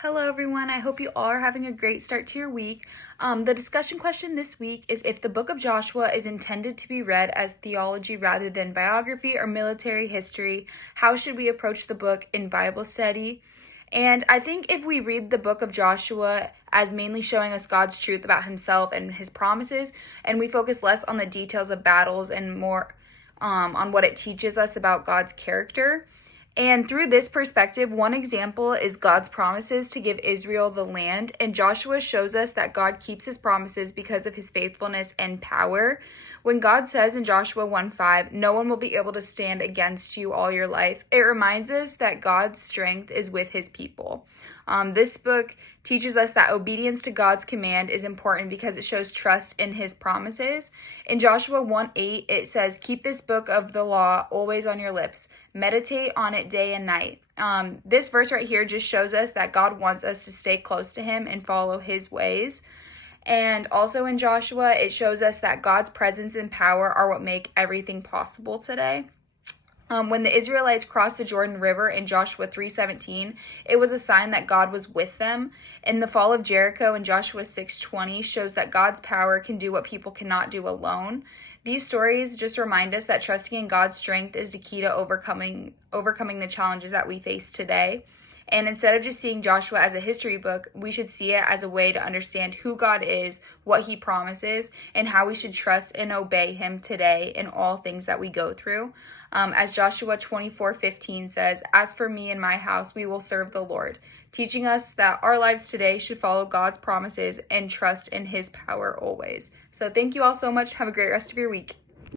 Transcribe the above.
Hello, everyone. I hope you all are having a great start to your week. The discussion question this week is if the book of Joshua is intended to be read as theology rather than biography or military history, how should we approach the book in Bible study? And I think if we read the book of Joshua as mainly showing us God's truth about himself and his promises, and we focus less on the details of battles and more on what it teaches us about God's character. And through this perspective, one example is God's promises to give Israel the land. And Joshua shows us that God keeps his promises because of his faithfulness and power. When God says in Joshua 1:5, no one will be able to stand against you all your life, it reminds us that God's strength is with his people. This book teaches us that obedience to God's command is important because it shows trust in his promises. In Joshua 1:8, it says, keep this book of the law always on your lips. Meditate on it day and night. This verse right here just shows us that God wants us to stay close to him and follow his ways. And also in Joshua, it shows us that God's presence and power are what make everything possible today. When the Israelites crossed the Jordan River in Joshua 3:17, it was a sign that God was with them. And the fall of Jericho in Joshua 6:20 shows that God's power can do what people cannot do alone. These stories just remind us that trusting in God's strength is the key to overcoming the challenges that we face today. And instead of just seeing Joshua as a history book, we should see it as a way to understand who God is, what he promises, and how we should trust and obey him today in all things that we go through. As Joshua 24:15 says, as for me and my house, we will serve the Lord, teaching us that our lives today should follow God's promises and trust in his power always. So thank you all so much. Have a great rest of your week.